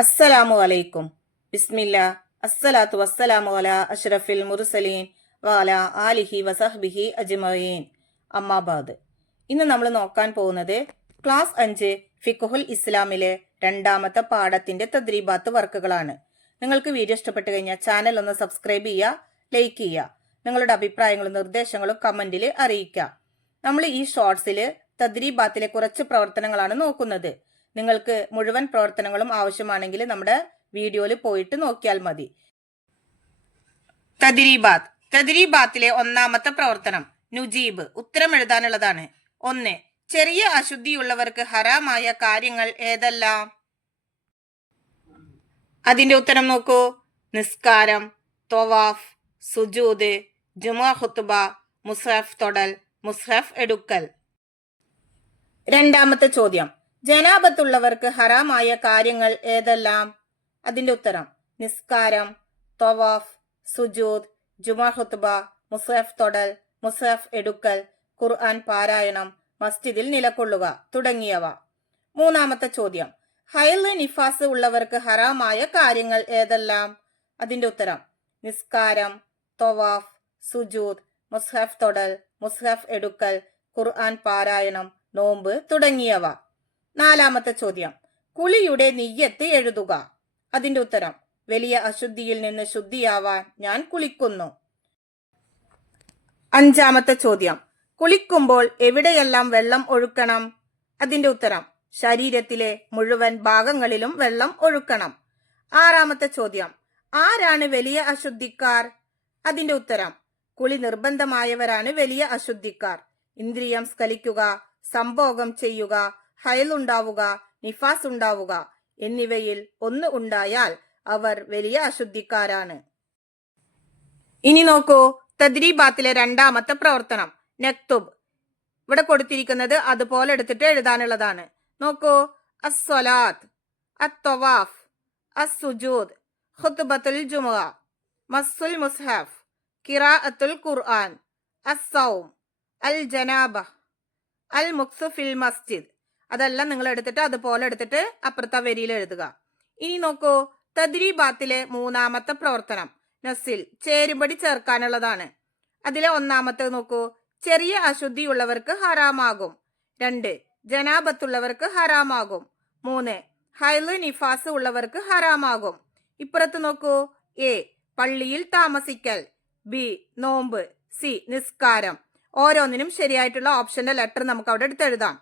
അസ്സലാമു അലൈക്കും. ബിസ്മില്ലാ. അസ്സലാത്തു വസ്സലാമു അലാ അഷ്റഫിൽ മുർസലീൻ വഅലാ ആലിഹി വസഹ്ബിഹി അജ്മഈൻ. അമ്മാബാദ്. ഇന്ന് നമ്മൾ നോക്കാൻ പോകുന്നത് ക്ലാസ് 5 ഫിഖ്ഹുൽ ഇസ്ലാമിലെ രണ്ടാമത്തെ പാഠത്തിന്റെ തദ്രീബാത്ത് വർക്കുകളാണ്. നിങ്ങൾക്ക് വീഡിയോ ഇഷ്ടപ്പെട്ടു കഴിഞ്ഞാൽ ചാനൽ ഒന്ന് സബ്സ്ക്രൈബ് ചെയ്യുക, ലൈക്ക് ചെയ്യുക. നിങ്ങളുടെ അഭിപ്രായങ്ങളും നിർദ്ദേശങ്ങളും കമന്റിൽ അറിയിക്കുക. നമ്മൾ ഈ ഷോർട്സിൽ തദ്രീബാത്തിലെ കുറച്ച് പ്രവർത്തനങ്ങളാണ് നോക്കുന്നത്. നിങ്ങൾക്ക് മുഴുവൻ പ്രവർത്തനങ്ങളും ആവശ്യമാണെങ്കിൽ നമ്മുടെ വീഡിയോയിൽ പോയിട്ട് നോക്കിയാൽ മതി. തദ്രീബാത്തിലെ ഒന്നാമത്തെ പ്രവർത്തനം നുജീബ്, ഉത്തരം എഴുതാനുള്ളതാണ്. 1. ചെറിയ അശുദ്ധിയുള്ളവർക്ക് ഹറാമായ കാര്യങ്ങൾ ഏതെല്ലാം? അതിന്റെ ഉത്തരം നോക്കൂ. നിസ്കാരം, ത്വവാഫ്, സുജൂദ്, ജുമുഅ ഖുത്ബ, മുസ്ഹഫ് തൊടൽ, മുസ്ഹഫ് എടുക്കൽ. രണ്ടാമത്തെ ചോദ്യം, ജനാബത്തുള്ളവർക്ക് ഹറാമായ കാര്യങ്ങൾ ഏതെല്ലാം? അതിന്റെ ഉത്തരം നിസ്കാരം, ത്വവാഫ്, സുജൂദ്, ജുമുഅ ഖുത്ബ, മുസ്ഹഫ് തൊടൽ, മുസ്ഹഫ് എടുക്കൽ, ഖുർആൻ പാരായണം, മസ്ജിദിൽ നിലകൊള്ളുക തുടങ്ങിയവ. മൂന്നാമത്തെ ചോദ്യം, ഹൈള് നിഫാസ് ഉള്ളവർക്ക് ഹറാമായ കാര്യങ്ങൾ ഏതെല്ലാം? അതിന്റെ ഉത്തരം നിസ്കാരം, ത്വവാഫ്, സുജൂദ്, മുസ്ഹഫ് തൊടൽ, മുസ്ഹഫ് എടുക്കൽ, ഖുർആൻ പാരായണം, നോമ്പ് തുടങ്ങിയവ. നാലാമത്തെ ചോദ്യം, കുളിയുടെ നിയ്യത്ത് എഴുതുക. അതിന്റെ ഉത്തരം വലിയ അശുദ്ധിയിൽ നിന്ന് ശുദ്ധിയാവാൻ ഞാൻ കുളിക്കുന്നു. അഞ്ചാമത്തെ ചോദ്യം, കുളിക്കുമ്പോൾ എവിടെയെല്ലാം വെള്ളം ഒഴുക്കണം? അതിന്റെ ഉത്തരം ശരീരത്തിലെ മുഴുവൻ ഭാഗങ്ങളിലും വെള്ളം ഒഴുക്കണം. ആറാമത്തെ ചോദ്യം, ആരാണ് വലിയ അശുദ്ധിക്കാർ? അതിന്റെ ഉത്തരം കുളി നിർബന്ധമായവരാണ് വലിയ അശുദ്ധിക്കാർ. ഇന്ദ്രിയം സ്ഖലിക്കുക, സംഭോഗം ചെയ്യുക, ഹൈലുണ്ടാവുക, നിഫാസ് ഉണ്ടാവുക എന്നിവയിൽ ഒന്ന് ഉണ്ടായാൽ അവർ വലിയ അശുദ്ധിക്കാരാണ്. ഇനി നോക്കൂ, തദ്രീബാത്തിലെ രണ്ടാമത്തെ പ്രവർത്തനം നക്തുബ്. ഇവിടെ കൊടുത്തിരിക്കുന്നത് അതുപോലെ എടുത്തിട്ട് എഴുതാനുള്ളതാണ്. നോക്കൂ, അസ്സലാത്ത്, അത്വവാഫ്, അസ്സുജൂദ്, ഖുത്ബത്തുൽ ജുമുഅ, മസ്സുൽ മുസ്ഹഫ്, ഖിറാഅത്തുൽ ഖുർആൻ, അസ്സൗം, അൽ ജനാബ, അൽ മുക്സു ഫിൽ മസ്ജിദ്. അതെല്ലാം നിങ്ങൾ എടുത്തിട്ട് അതുപോലെ എടുത്തിട്ട് അപ്പുറത്തെ വരിയിൽ എഴുതുക. ഇനി നോക്കൂ, തദ്രീബാത്തിലെ മൂന്നാമത്തെ പ്രവർത്തനം നസിൽ, ചേരുംപടി ചേർക്കാനുള്ളതാണ്. അതിലെ ഒന്നാമത്തെ നോക്കൂ, ചെറിയ അശുദ്ധിയുള്ളവർക്ക് ഹറാമാകും. 2. ജനാബത്തുള്ളവർക്ക് ഹറാമാകും. 3. ഹൈള് നിഫാസ് ഉള്ളവർക്ക് ഹറാമാകും. ഇപ്പുറത്ത് നോക്കൂ, എ പള്ളിയിൽ താമസിക്കൽ, ബി നോമ്പ്, സി നിസ്കാരം. ഓരോന്നിനും ശരിയായിട്ടുള്ള ഓപ്ഷന്റെ ലെറ്റർ നമുക്ക് അവിടെ എടുത്തെഴുതാം.